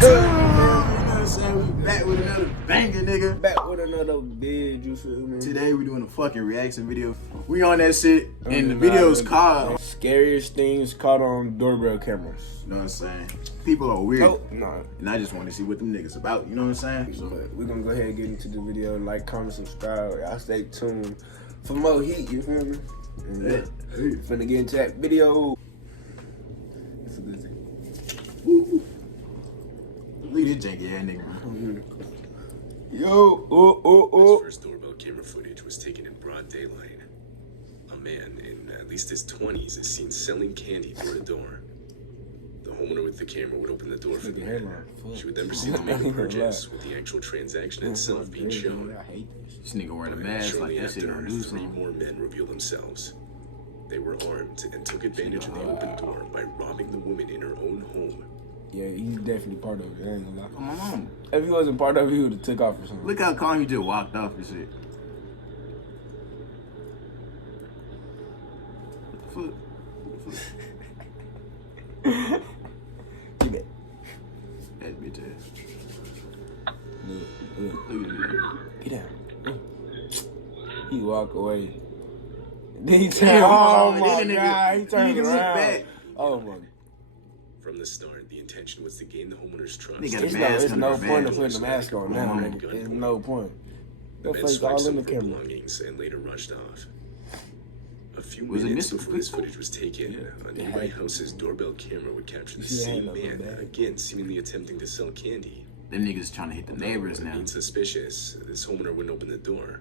We back with another banger, nigga. Back with another bid, you feel me? Today we doing a fucking reaction video. We on that shit, and the video's called Scariest Things Caught on Doorbell Cameras. You know what I'm saying? People are weird. Nope, no. And I just want to see what them niggas about, you know what I'm saying? So, But we're gonna go ahead and get into the video. Like, comment, subscribe. Y'all stay tuned for more heat, you feel me? And finna get into that video. It's a good thing. Look at this janky ass nigga. Yo, This first doorbell camera footage was taken in broad daylight. A man in at least his 20s is seen selling candy door to door. The homeowner with the camera would open the door for the man. She would then proceed to make a purchase, with the actual transaction itself being shown. I hate this. This nigga wearing a mask like Shortly that shit after, gonna do 3 something. more men revealed themselves. They were armed and took advantage of the open door by robbing the woman in her own home. Yeah, he's definitely part of it. I ain't gonna lie. Come on. If he wasn't part of it, he would have took off or something. Look how calm he just walked off and shit. What the fuck? Get that. That bitch ass. Look. Look at this. Get down. He walk away. Then he turned. Yeah, Oh then my the nigga- god, he turned he looked around. back. Oh my. From the start, the intention was to gain the homeowner's trust. Nigga got a It's mask no under point his of putting the mask on now, Mm. nigga. There's no point. Your Men face swiped all some in the of her camera. belongings and later rushed off. A few Was it minutes Mr. before this Quick? footage was taken, a They nearby had- house's doorbell camera would capture the You should have same had a little man, bag. again seemingly attempting to sell candy. Them niggas trying to hit the neighbors now. Being suspicious, this homeowner wouldn't open the door.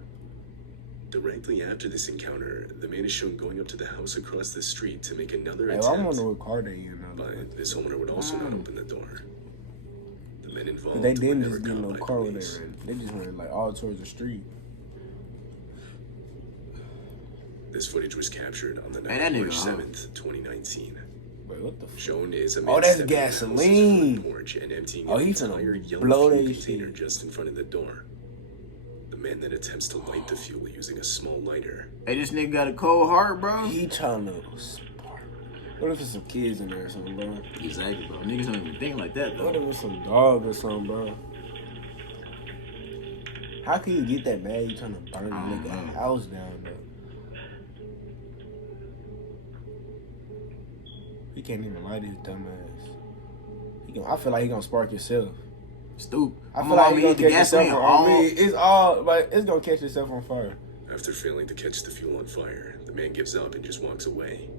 Directly after this encounter, the man is shown going up to the house across the street to make another Hey, I attempt. wonder what car they in now. But this homeowner would also not open the door. The men involved But they were didn't never just get caught no by car with police. it. They just went like all towards the street. This footage was captured on the Man, night that of nigga March hot. 7th, 2019. Wait, what the fuck? Shown is a Oh, man that's stepping in the house's gasoline. front porch and emptying Oh, an he finna entire yellow blow fuel that container shit. just in front of the door. The man then attempts to light the fuel using a small lighter. Hey, this nigga got a cold heart, bro. He trying to spark. What if there's some kids in there or something, bro? Exactly, bro. Niggas don't even think like that, What though. if it's some dog or something, bro? How can you get that mad? You trying to burn the I don't nigga know. house down, though? He can't even light his dumb ass. I feel like he gonna spark himself. Stupid. I feel like he gonna the catch himself gasoline on me. It's all, but it's gonna catch itself on fire. After failing to catch the fuel on fire, the man gives up and just walks away.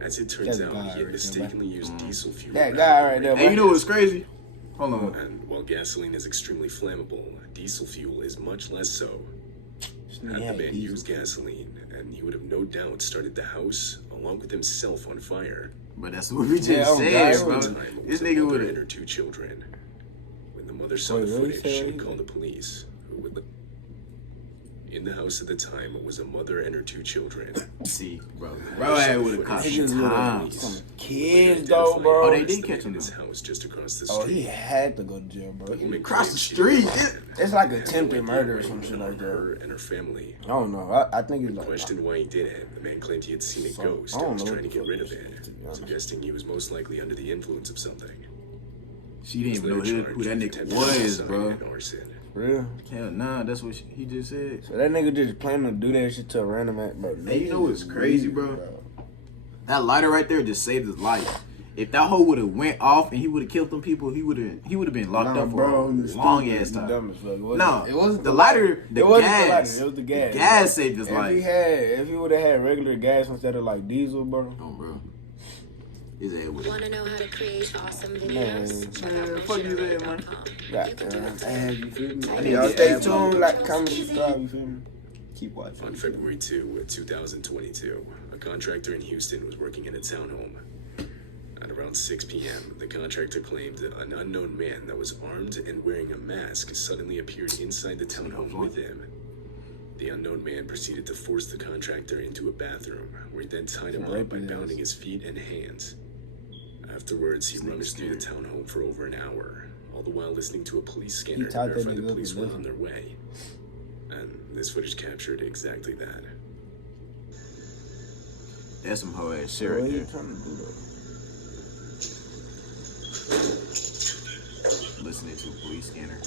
As it turns That's a out, guy he right had there, mistakenly used diesel fuel. That rather guy than right there, Hey, you know what's crazy? Hold on. And while gasoline is extremely flammable, diesel fuel is much less so. Had Yeah, the man diesel. used gasoline, and he would have no doubt started the house, along with himself, on fire. But that's what we just Yeah, oh, said, God. bro. At the time, it This was a nigga mother would and have. her 2 children. When the mother saw Wait, the really? footage, she Say would that? call the police, who would. In the house at the time was a mother and her 2 children. See, bro. Bro, I would have caught Niggas some would've- time. some kids though, bro. Oh, they did catch him, in though. his house just across the Oh, street. he had to go to jail, bro. Woman Across the claimed she street. had It's like no attempted idea murder or what some went shit on like that. her and her family. I don't know. I think it's like Questioned why he did it, the man claimed he had seen a So, ghost I and don't was know trying to what get the rid fuck of this is, to be it, honest. suggesting he was most likely under the influence of something. She didn't even know Later who charged that with nigga attempted was, homicide bro. and arson. real. Hell nah, that's what he just said. So that nigga just planning to do that shit to a random ass, bro. Hey, you know what's crazy, bro? Bro. That lighter right there just saved his life. If that hoe would have went off and he would have killed them people, he would have been locked Nah, up for bro, a you long stupid. ass You time. dumb as fuck. No, It wasn't the lighter, the it wasn't gas. the lighter. It was the gas. The gas saved his If life. if he would have had regular gas instead of like diesel, bro. Oh, bro. His ass would have. Want to know how to create awesome Man, videos? Check out fuck you saying, man? Goddamn, you feel me? need Y'all to stay add tuned, like, comment, subscribe, you feel me? Keep On watching. February 2, 2022, a contractor in Houston was working in a townhome. At around 6 p.m., the contractor claimed an unknown man that was armed and wearing a mask suddenly appeared inside the townhome with him. The unknown man proceeded to force the contractor into a bathroom, where he then tied him up by bounding his feet and hands. Afterwards, he rummaged through the townhome for over an hour, all the while listening to a police scanner to tied that verify nigga the up police and were left on their way. And this footage captured exactly that. That's some hoe ass shit What right are you there. trying to do though? to a police scanner.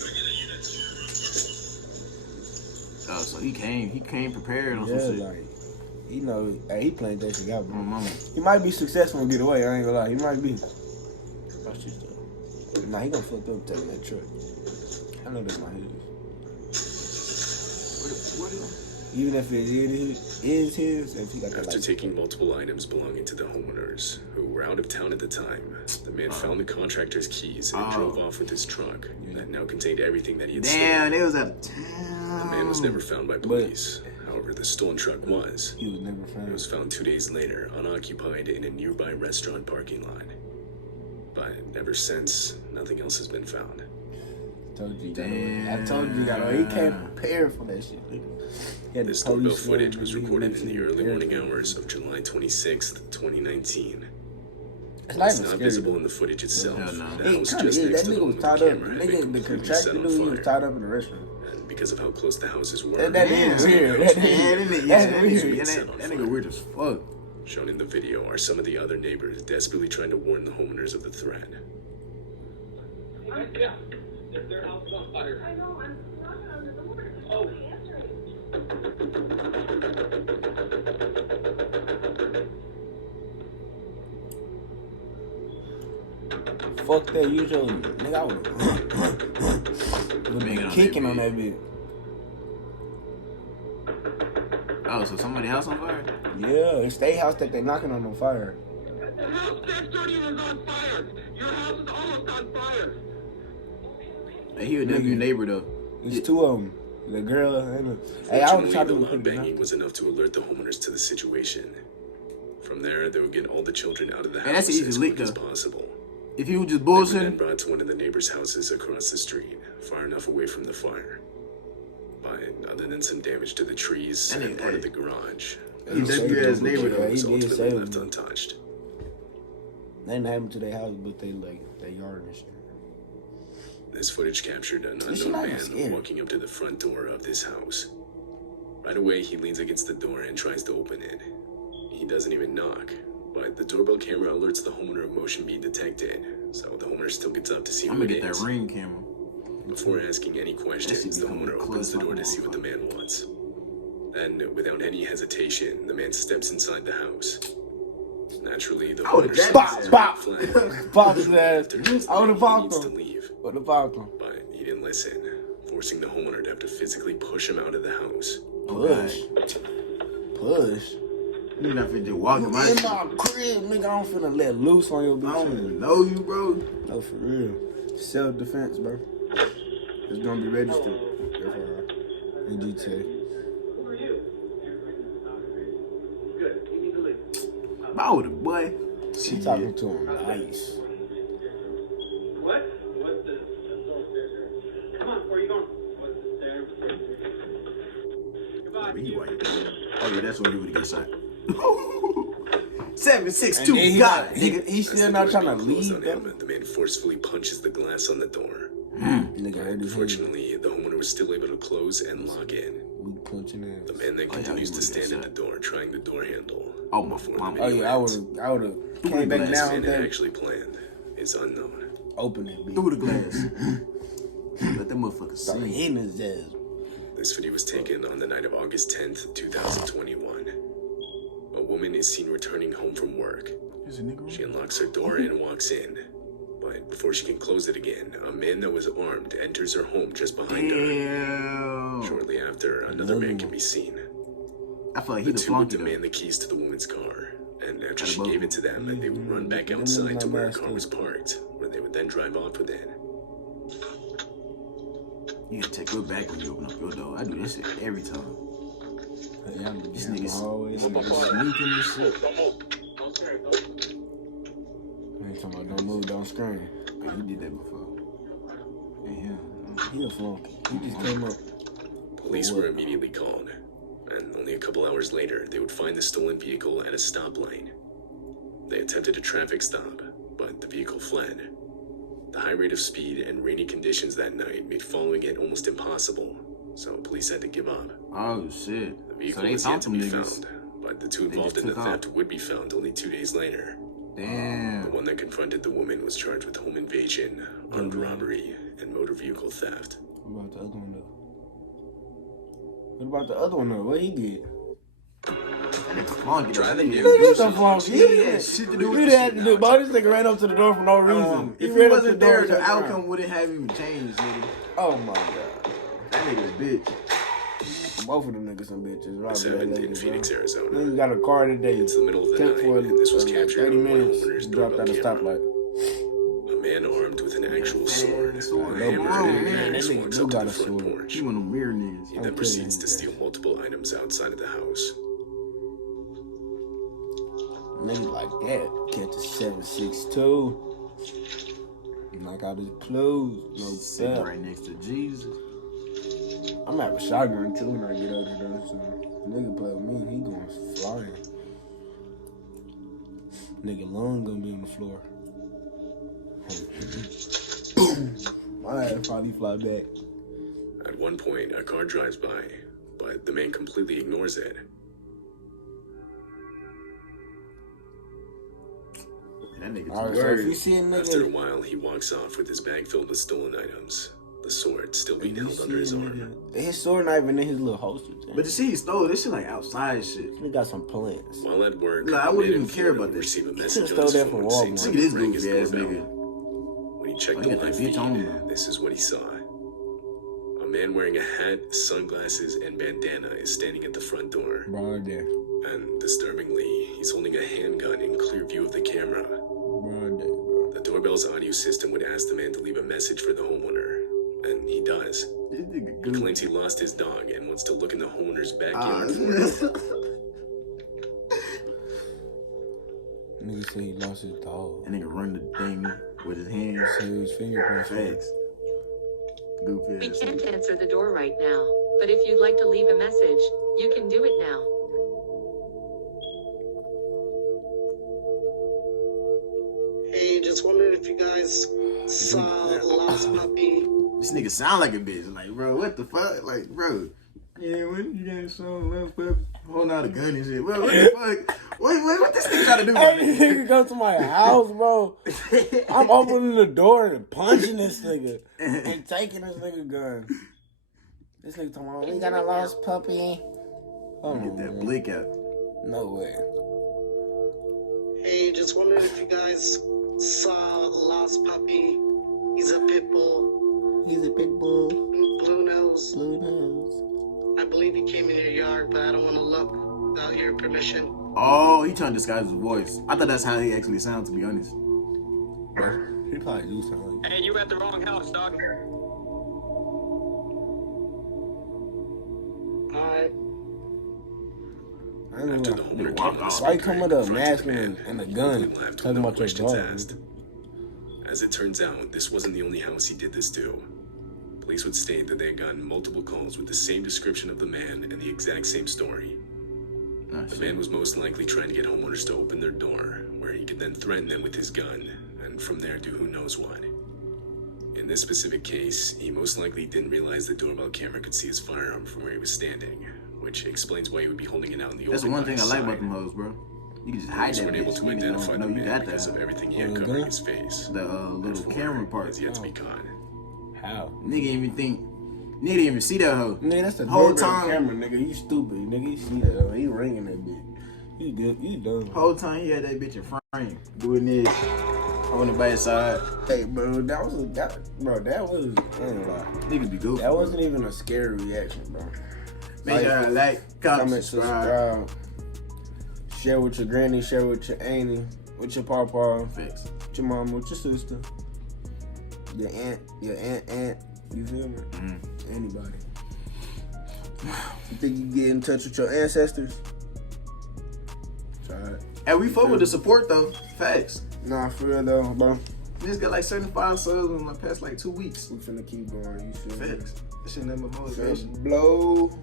Oh, so he came prepared on some shit. like, he know, hey, he playing that shit out, bro. My mama. He might be successful and get away, I ain't gonna lie. He might be. Watch this though. Nah, he gonna fuck up taking that truck. I know that's not his. Even if it is his, if he got the After license taking plate. multiple items belonging to the homeowners, who were out of town at the time, the man found the contractor's keys and drove off with his truck that now contained everything that he had Damn, stolen. they was out of town. The man was never found by police. However, the stolen truck was. He was never It found. was found 2 days later, unoccupied in a nearby restaurant parking lot. But ever since, nothing else has been found. Told you, I told you that. He came prepared for that shit. He had This the doorbell police footage swarm was and recorded he in the was early morning prepared. hours of July 26th, 2019. It's not It's even not scary. visible in the footage itself. Hell no. The It house kind of just is. next That to the nigga was home tied with up. the camera had been The completely contractor set on dude, he was fire. tied up in the restaurant. And because of how close the houses were, That is weird. That nigga weird as fuck. shown in the video are some of the other neighbors desperately trying to warn the homeowners of the threat. Yeah, their house is on fire. I know, I'm knocking on the door. Oh. Fuck that, usually. Nigga, I would Banging have on kicking that on that bitch. Oh, so somebody house on fire? Yeah, it's their house that they knocking on fire. The house next door to you is on fire. Your house is almost on fire. Hey, he would never your neighbor though. It's two of them. The girl and the... Hey, I would Fortunately, try the to loud banging was enough to alert the homeowners to the situation. From there, they would get all the children out of the And that's house an easy as lick, quick as though. possible. If he was just They were then bullshitting, brought to one of the neighbors' houses across the street, far enough away from the fire. But other than some damage to the trees That and nigga- part of the garage, he saved your ass them. neighbor Yeah, though. he was did ultimately save left them. untouched. They didn't have them to their house, but they like their yard and shit. This footage captured an This unknown shit man not scary. walking up to the front door of this house. Right away, he leans against the door and tries to open it. He doesn't even knock, but the doorbell camera alerts the homeowner of motion being detected, so the homeowner still gets up to see I'm who gonna it get is. that ring camera. Before asking any questions, the becoming homeowner a opens the club door to see what the man wants. Then, without any hesitation, the man steps inside the house. Naturally, the would've homeowner grabbed sees his Bop, red bop. flag. Popped his ass. After his I would have he popped needs to him. leave, Would have popped him. but he didn't listen, forcing the homeowner to have to physically push him out of the house. Push. Push. You not finna just walk in my In shit. my crib, nigga, I don't finna let loose on your I don't bitch. even know you, bro. No, for real. Self-defense, bro. It's gonna be registered. FYI. In GTA. Who are you? Good. You need to leave. I would've, boy. She talking to him nice. What? What's this? Come on, where are you going? What's this there? Goodbye. He white. Oh yeah, that's when he would've got shot. 762 And then got it, he nigga. He's As still the not door trying to being closed leave, on bro. him, the man forcefully punches the glass on the door. Nigga, heard his hand. Fortunately, the homeowner was still able to close and lock in. We punching The ass. man then Oh, yeah, continues he to would've stand got at the door, trying the door handle. Oh, my before the mama. Oh video yeah, ends. I would've came back glass, This down man with had that. actually planned is unknown. Open it, bitch. Through the glass. Let that motherfucker Start see. hitting his ass. This video was taken on the night of August 10th, 2021. A woman is seen returning home from work. There's a nigga. She unlocks her door and walks in. But before she can close it again, a man that was armed enters her home just behind her. Damn. Shortly after, another man can be seen. I feel like The he the two would flunky though. demand the keys to the woman's car, and after Gotta she both gave of it to them, they would run back Them outside niggas to not where her messed car up. was parked, where they would then drive off with it. You gotta take your back when you open up your door. I do this shit every time. Hey, y'all This niggas nigga's always. sneaking and shit. Ain't talking about don't move, don't scream. Oh, you did that before. Yeah. He a flunky. He just came up. Police were immediately called, and only a couple hours later, they would find the stolen vehicle at a stoplight. They attempted a traffic stop, but the vehicle fled. The high rate of speed and rainy conditions that night made following it almost impossible, so police had to give up. Oh shit. The So vehicle they was yet found to some be niggas. found, but the two They involved just in the took off. theft would be found only 2 days later. The Damn. one that confronted the woman was charged with home invasion, armed robbery, and motor vehicle theft. What about the other one though? What about the other one though? What he get? Funky, Driving though. near Nigga, the fuck? He had shit to do with He the had shit. to do, bro. This nigga ran up to the door for no reason. If ran he up to wasn't door there, and the turned around. outcome wouldn't have even changed, nigga. Oh my god. That nigga a bitch. Both of them niggas some bitches. Right, This happened in Phoenix, Arizona. Nigga got a car today. It's the middle of the Kept night, for and this was 30 captured on one minutes. homeowner's Dropped out doorbell a camera. stoplight. A man armed with an actual sword, Sword. a No, hammer, bro, and man, that axe nigga walks do up to got the a front sword. porch. He one of them mirror niggas. He then proceeds to steal multiple items outside of the house. Nigga like that. Catch a 7.62. Knock out his clothes. No Sitting step. right next to Jesus. I'm gonna have a shotgun too when I get out of there. So nigga play with me, he going flying. Nigga lung gonna be on the floor. My ass probably fly back. At one point, a car drives by, but the man completely ignores it. That nigga Alright, too so if you worried. see a After a nigga, while, he walks off with his bag filled with stolen items, the sword still if being you held see under a his arm. nigga, his sword not even in his little holster. But you see, he stole this shit like outside shit. He got some plans. While at work, Nah, I a wouldn't man in even care Florida about would this. receive a He message could've on his stole that phone from saying Walmart. Look at this rang his goofy ass doorbell. nigga. When he checked Oh, the he got live that bitch on feed, though. this is what he saw. A man wearing a hat, sunglasses, and bandana is standing at the front door. Bro, there. And disturbingly, he's holding a handgun in clear view of the camera. Bro. The doorbell's audio system would ask the man to leave a message for the homeowner, and he does. This nigga He goofy. claims he lost his dog and wants to look in the homeowner's Ah, backyard for it. Nigga say he lost his dog. That nigga run the thing with his hands. So his fingerprints. Facts. Goofy We ass. can't answer the door right now, but if you'd like to leave a message, you can do it now. Hey, just wondered if you guys saw Lost Puppy. This nigga sound like a bitch. Like, bro, what the fuck? Like, bro. Yeah, when you guys saw Love Puppy holding out a gun and shit. Bro, what the fuck? Wait, what this nigga got to do with Hey, it? nigga come to my house, bro. I'm opening the door and punching this nigga and taking this nigga gun. This nigga talking about, we got a lost puppy. Hold Get on, that man. blick out. No way. Hey, just wondered if you guys saw Lost Puppy. He's a pit bull, He's a pit bull. blue nose. Blue nose. I believe he came in your yard, but I don't want to look without your permission. Oh, he trying to disguise his voice. I thought that's how he actually sounds, to be honest. He probably do sound like Hey, you at the wrong house, dog. Alright. I ain't After gonna the lie. homeowner came on the Why you speaker come and with a confronted mask the man, and a he gun laughed with talking no about your questions dog? asked. As it turns out, this wasn't the only house he did this to. Police would state that they had gotten multiple calls with the same description of the man and the exact same story. Oh, The shit. man was most likely trying to get homeowners to open their door, where he could then threaten them with his gun, and from there do who knows what. In this specific case, he most likely didn't realize the doorbell camera could see his firearm from where he was standing, which explains why he would be holding it out in the That's the open one by thing I his like side. about them hoes, bro. You can just hide Police that weren't able bitch. to Niggas identify don't the know you man got because of that. everything he had Oh, covering good. his face. The little Therefore, camera he part. has yet to be caught. How? Nigga didn't even think. Nigga didn't even see that hoe. Nigga, that's the Whole doorbell time- camera, nigga. You stupid, nigga. You see that? He ringing that bitch. You good? You dumb. Whole time he had that bitch in frame, doing this, on the back side. Hey, bro, that was I ain't gonna lie. Niggas be goofy. That wasn't even a scary reaction, bro. Make sure I like, comment, subscribe. Share with your granny, share with your auntie, with your papa, Fix. with your mama, with your sister, your aunt. You feel me? Anybody. You think you get in touch with your ancestors? Try it. And we fuck with the support though. Facts. Nah, for real though, bro. We just got like 75 subs in the past like 2 weeks. We finna keep going. You feel me? Facts. That shit never Finna motivation. blow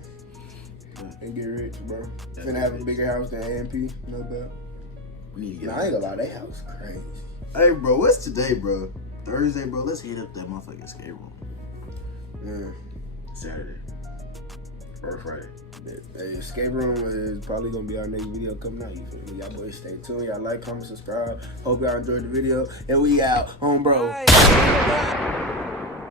and get rich, bro. That's Finna have a rich. bigger house than AMP, no doubt. We need to Nah, get. I ain't gonna lie, that house crazy. Hey, bro, what's today, bro? Thursday, bro. Let's hit up that motherfucking escape room. Yeah. Saturday. Or Friday. Hey, escape room is probably gonna be our next video coming out. You feel me? Y'all boys stay tuned. Y'all like, comment, subscribe. Hope y'all enjoyed the video. And we out. Home, bro.